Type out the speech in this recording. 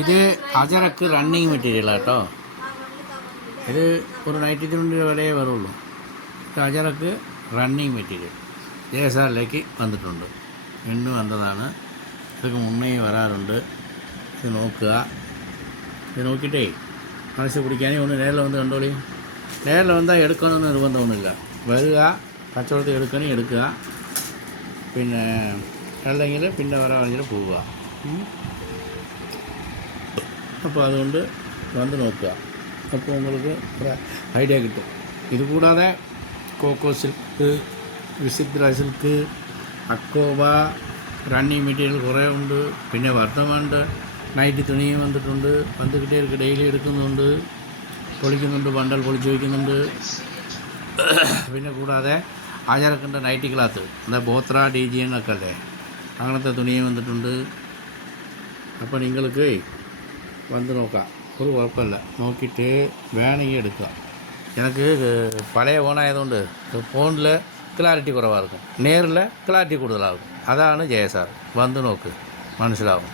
ഇത് അജറക്ക് റണ്ണിങ് മെറ്റീരിയലാണ് കേട്ടോ. ഇത് ഒരു 93 വിലയേ വരുള്ളൂ. ഇത് അജറക്ക് റണ്ണിങ് മെറ്റീരിയൽ JSRലേക്ക് വന്നിട്ടുണ്ട്. വീണ്ടും വന്നതാണ്. ഇതൊക്കെ മുന്നേ വരാറുണ്ട്. ഇത് നോക്കുക. ഇത് നോക്കിയിട്ടേ മനസ്സ് പിടിക്കാനേ ഒന്ന് നേരിൽ വന്ന് കണ്ടോളി. നേരിൽ വന്നാൽ എടുക്കണമെന്ന് നിർബന്ധമൊന്നുമില്ല. വരിക, കച്ചവടത്തിൽ എടുക്കണമെങ്കിൽ എടുക്കുക, പിന്നെ അല്ലെങ്കിൽ പിന്നെ വരാണെങ്കിൽ പോവുക. അപ്പോൾ അതുകൊണ്ട് വന്ന് നോക്കുക. അപ്പോൾ നിങ്ങൾക്ക് ഒരു ഐഡിയ കിട്ടും. ഇതുകൂടാതെ കോക്കോ സിൽക്ക്, വിസിദ്ര സിൽക്ക്, അക്കോബ റണ്ണിങ് മെറ്റീരിയൽ കുറേ ഉണ്ട്. പിന്നെ വർദ്ധമാൻ്റെ നൈറ്റ് തുണിയും വന്നിട്ടുണ്ട്. വന്ന് കിട്ടിയവർക്ക് ഡെയിലി എടുക്കുന്നുണ്ട്, പൊളിക്കുന്നുണ്ട്, ബണ്ടൽ പൊളിച്ച് വയ്ക്കുന്നുണ്ട്. പിന്നെ കൂടാതെ ആചാരക്കൻ്റെ നൈറ്റി ക്ലാത്ത്, എന്താ ബോത്ര DG എന്നൊക്കെ അല്ലേ, അങ്ങനത്തെ തുണിയും വന്നിട്ടുണ്ട്. അപ്പോൾ നിങ്ങൾക്ക് വന്ന് നോക്കാം, ഒരു കുഴപ്പമില്ല. നോക്കിയിട്ട് വേണമെങ്കിൽ എടുക്കുക. എനിക്ക് പഴയ ഫോണായതുകൊണ്ട് ഫോണിൽ ക്ലാരിറ്റി കുറവായിരിക്കും, നേരിൽ ക്ലാരിറ്റി കൂടുതലാകും. അതാണ് JSR. വന്ന് നോക്ക്, മനസ്സിലാവും.